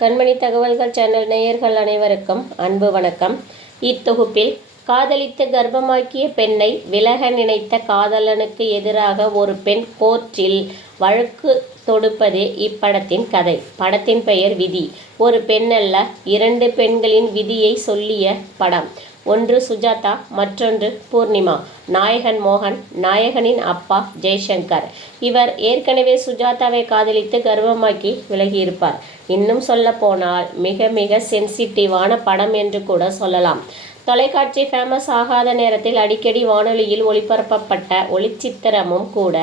கண்மணி தகவல்கள் சேனல் நேயர்கள் அனைவருக்கும் அன்பு வணக்கம். இத்தொகுப்பில் காதலித்து கர்ப்பமாக்கிய பெண்ணை விலக நினைத்த காதலனுக்கு எதிராக ஒரு பெண் கோர்ட்டில் வழக்கு தொடுப்பதே இப்படத்தின் கதை. படத்தின் பெயர் விதி. ஒரு பெண்ணல்ல இரண்டு பெண்களின் விதியை சொல்லிய படம். ஒன்று சுஜாதா மற்றொன்று பூர்ணிமா. நாயகன் மோகன் நாயகனின் அப்பா ஜெய்சங்கர். இவர் ஏற்கனவே சுஜாதாவை காதலித்து கர்வமாக்கி விலகியிருப்பார். இன்னும் சொல்ல போனால் மிக மிக சென்சிட்டிவான படம் என்று கூட சொல்லலாம். தொலைக்காட்சி ஃபேமஸ் ஆகாத நேரத்தில் அடிக்கடி வானொலியில் ஒளிபரப்பப்பட்ட ஒளிச்சித்திரமும் கூட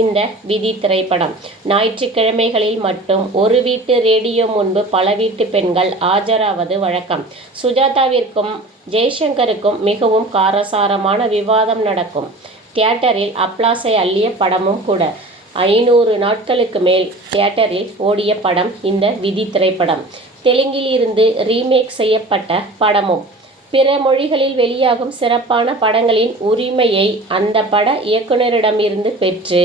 இந்த விதி திரைப்படம். ஞாயிற்றுக்கிழமைகளில் மட்டும் ஒரு வீட்டு ரேடியோ முன்பு பல வீட்டு பெண்கள் ஆஜராவது வழக்கம். சுஜாதாவிற்கும் ஜெய்சங்கருக்கும் மிகவும் காரசாரமான விவாதம் நடக்கும். தியேட்டரில் அப்லாசை அள்ளிய படமும் கூட. ஐநூறு நாட்களுக்கு மேல் தியேட்டரில் ஓடிய படம் இந்த விதி திரைப்படம். தெலுங்கில் இருந்து ரீமேக் செய்யப்பட்ட படமும். பிற மொழிகளில் வெளியாகும் சிறப்பான படங்களின் உரிமையை அந்த பட இயக்குனரிடமிருந்து பெற்று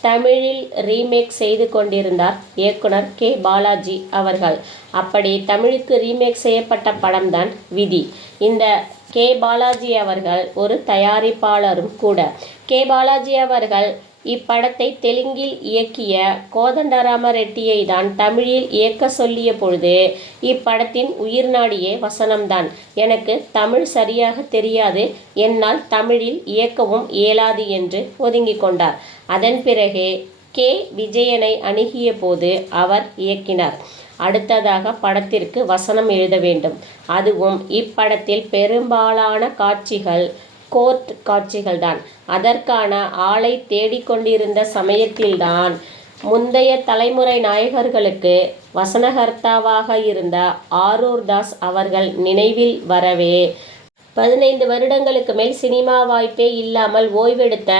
தமிழில் ரீமேக் செய்து கொண்டிருந்தார் இயக்குனர் கே. பாலாஜி அவர்கள். அப்படி தமிழுக்கு ரீமேக் செய்யப்பட்ட படம்தான் விதி. இந்த கே. பாலாஜி அவர்கள் ஒரு தயாரிப்பாளரும் கூட. கே. பாலாஜி அவர்கள் இப்படத்தை தெலுங்கில் இயக்கிய கோதண்டராம ரெட்டியை தான் தமிழில் இயக்க சொல்லிய பொழுது இப்படத்தின் உயிர்நாடியே வசனம்தான். எனக்கு தமிழ் சரியாக தெரியாது. என்னால் தமிழில் இயக்கவும் இயலாது என்று ஒதுங்கிக் கொண்டார். அதன் பிறகு கே. விஜயனை அணுகிய போது அவர் இயக்கினார். அடுத்ததாக படத்திற்கு வசனம் எழுத வேண்டும். அதுவும் இப்படத்தில் பெரும்பாலான காட்சிகள் கோர்ட் காட்சிகள்தான். அதற்கான ஆளை தேடிக்கொண்டிருந்த சமயத்தில்தான் முந்தைய தலைமுறை நாயகர்களுக்கு வசனகர்த்தாவாக இருந்த ஆரூர் தாஸ் அவர்கள் நினைவில் வரவே. பதினைந்து வருடங்களுக்கு மேல் சினிமா வாய்ப்பே இல்லாமல் ஓய்வெடுத்த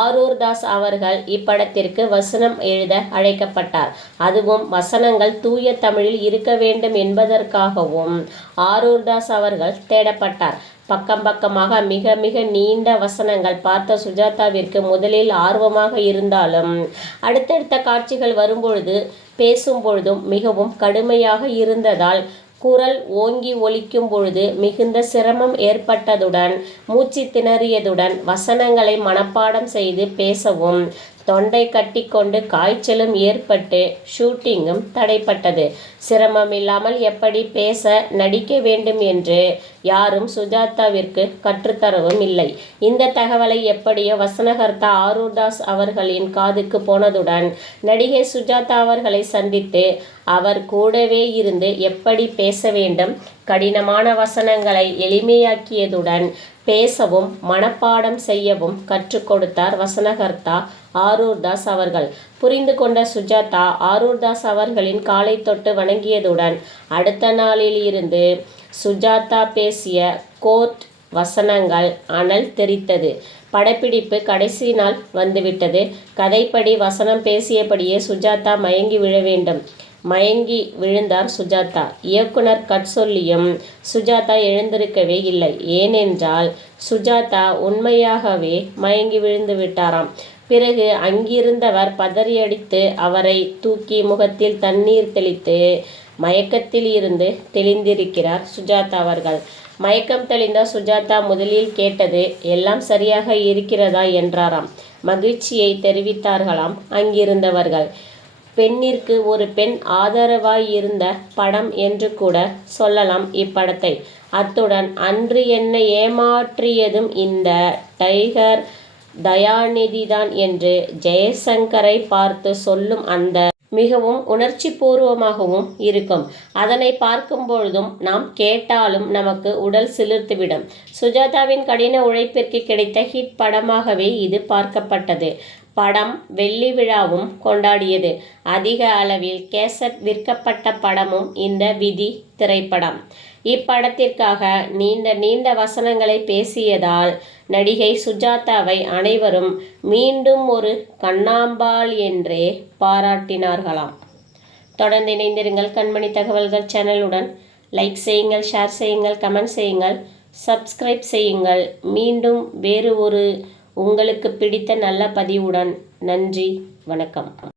ஆரூர் தாஸ் அவர்கள் இப்படத்திற்கு வசனம் எழுத அழைக்கப்பட்டார். அதுவும் வசனங்கள் தூய தமிழில் இருக்க வேண்டும் என்பதற்காகவும் ஆரூர் தாஸ் அவர்கள் தேடப்பட்டார். பக்கம் பக்கமாக மிக மிக நீண்ட வசனங்கள் பார்த்த சுஜாதாவிற்கு முதலில் ஆர்வமாக இருந்தாலும் அடுத்தடுத்த காட்சிகள் வரும்பொழுது பேசும்பொழுதும் மிகவும் கடுமையாக இருந்ததால் குரல் ஓங்கி ஒலிக்கும் பொழுது மிகுந்த சிரமம் ஏற்பட்டதுடன் மூச்சு திணறியதுடன் வசனங்களை மனப்பாடம் செய்து பேசவும் தொண்டை கட்டிக்கொண்டு காய்ச்சலும் ஏற்பட்டு ஷூட்டிங்கும் தடைப்பட்டது. சிரமம் இல்லாமல் எப்படி பேச நடிக்க வேண்டும் என்று யாரும் சுஜாதாவிற்கு கற்றுத்தரவும் இல்லை. இந்த தகவலை எப்படியோ வசனகர்த்தா ஆரூர்தாஸ் அவர்களின் காதுக்கு போனதுடன் நடிகை சுஜாதா அவர்களை சந்தித்து அவர் கூடவே இருந்து எப்படி பேச வேண்டும் கடினமான வசனங்களை எளிமையாக்கியதுடன் பேசவும் மனப்பாடம் செய்யவும் கற்றுக் கொடுத்தார் வசனகர்த்தா ஆரூர்தாஸ் அவர்கள். புரிந்து கொண்ட சுஜாதா ஆரூர்தாஸ் அவர்களின் காலை தொட்டு வணங்கியதுடன் அடுத்த நாளில் இருந்து சுஜாதா பேசிய கோர்ட் வசனங்கள் அனல் தெரித்தது. படப்பிடிப்பு கடைசி நாள் வந்துவிட்டது. கதைப்படி வசனம் பேசியபடியே சுஜாதா மயங்கி விழ வேண்டும். மயங்கி விழுந்தார் சுஜாதா. இயக்குனர் கட் சொல்லியும் சுஜாதா எழுந்திருக்கவே இல்லை. ஏனென்றால் சுஜாதா உண்மையாகவே மயங்கி விழுந்து விட்டாராம். பிறகு அங்கிருந்தவர் பதறியடித்து அவரை தூக்கி முகத்தில் தண்ணீர் தெளித்து மயக்கத்தில் இருந்து தெளிந்திருக்கிறார் சுஜாதா அவர்கள். மயக்கம் தெளிந்த சுஜாதா முதலில் கேட்டது எல்லாம் சரியாக இருக்கிறதா? என்றாராம். மகிழ்ச்சியை தெரிவித்தார்களாம் அங்கிருந்தவர்கள். பெண்ணிற்கு ஒரு பெண் ஆதரவாய் இருந்த படம் என்று கூட சொல்லலாம் இப்படத்தை. அத்துடன் அன்று என்னை ஏமாற்றியதும் இந்த டைகர் தயாநிதிதான் என்று ஜெயசங்கரை பார்த்து சொல்லும் அந்த மிகவும் உணர்ச்சி பூர்வமாகவும் இருக்கும். அதனை பார்க்கும் பொழுதும் நாம் கேட்டாலும் நமக்கு உடல் சிலிர்த்துவிடும். சுஜாதாவின் கடின உழைப்பிற்கு கிடைத்த ஹிட் படமாகவே இது பார்க்கப்பட்டது. படம் வெள்ளி விழாவும் கொண்டாடியது. அதிக அளவில் கேசட் விற்கப்பட்ட படமும் இந்த விதி திரைப்படம். இப்படத்திற்காக நீண்ட நீண்ட வசனங்களை பேசியதால் நடிகை சுஜாதாவை அனைவரும் மீண்டும் ஒரு கண்ணாம்பாள் என்றே பாராட்டினார்களாம். தொடர்ந்து இணைந்திருங்கள் கண்மணி தகவல்கள் சேனலுடன் லைக் செய்யுங்கள் ஷேர் செய்யுங்கள் கமெண்ட் செய்யுங்கள் சப்ஸ்கிரைப் செய்யுங்கள். மீண்டும் வேறு ஒரு உங்களுக்கு பிடித்த நல்ல பதிவுடன் நன்றி வணக்கம்.